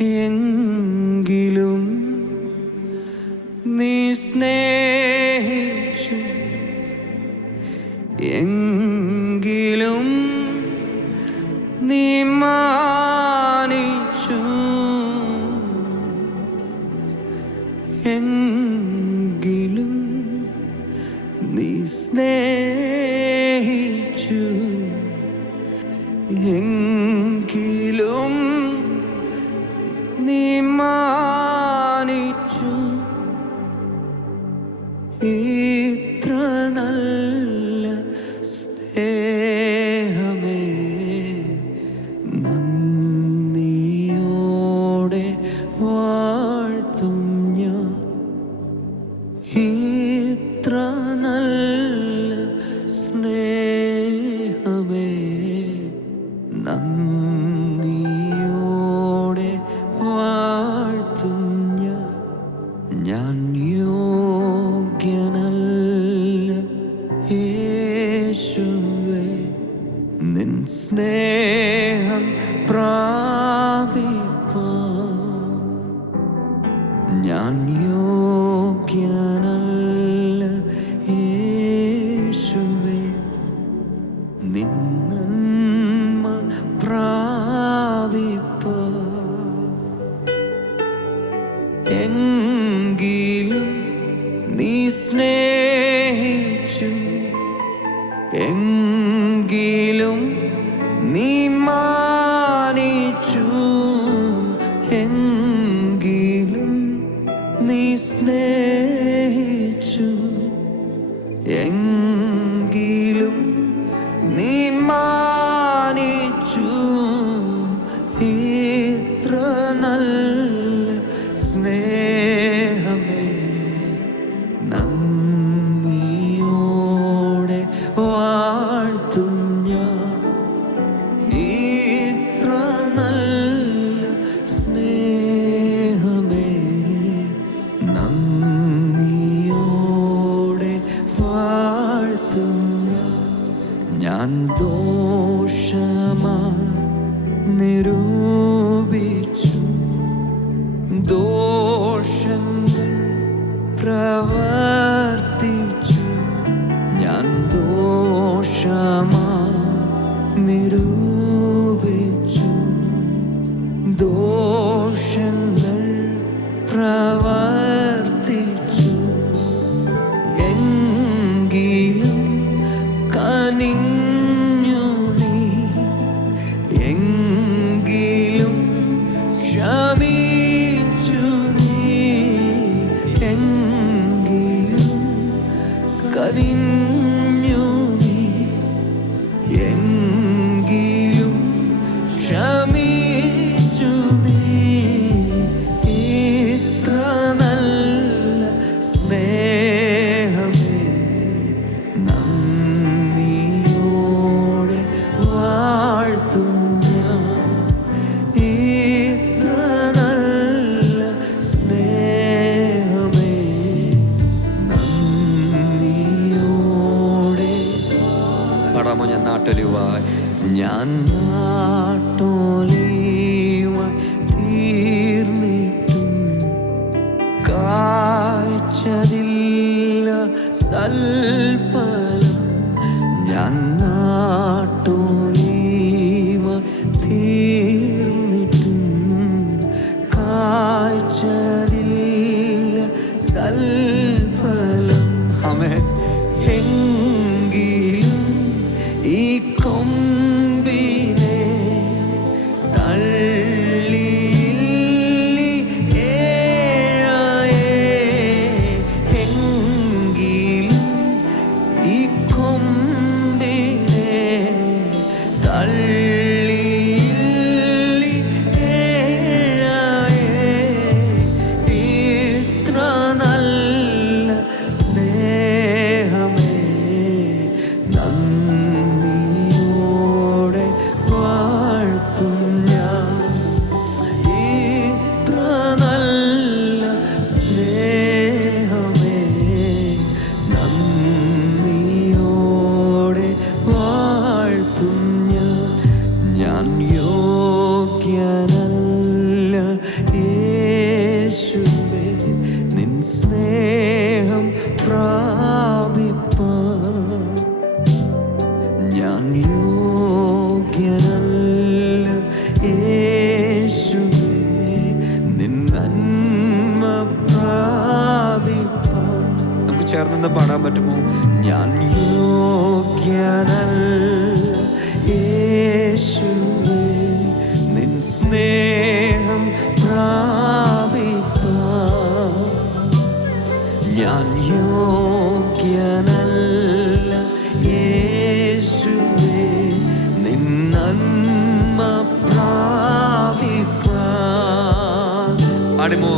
എങ്കിലും നീ സ്നേഹിച്ചു. എങ്കിലും നീ മാനിച്ചു. എങ്കിലും നീ സ്നേഹിച്ചു. എങ്കിലും എങ്കിലും നീ സ്നേഹിച്ചു. എങ്കിലും നീ മാനിച്ചു. എങ്കിലും നീ സ്നേഹിച്ചു. എങ്കിലും നീ നല്ല സന്തോഷമാ നിരൂപിച്ചു. ദോഷങ്ങൾ പ്രവർത്തിച്ചു. ഞാൻ ദോഷമാ Karim. ഞാൻ നാട്ടോലിയുമായി തീർന്നിട്ടും കാഴ്ചതില്ല സല്ല ചേർന്ന് പാടാൻ പറ്റുമോ? ഞാൻ യോഗ്യനല്ല. യേശുവേ സ്നേഹം പ്രാപിപ്പാൻ ഞാൻ യോഗ്യനല്ല. യേശുവേ നന്മ പ്രാപിക്കാൻ പാടുമോ?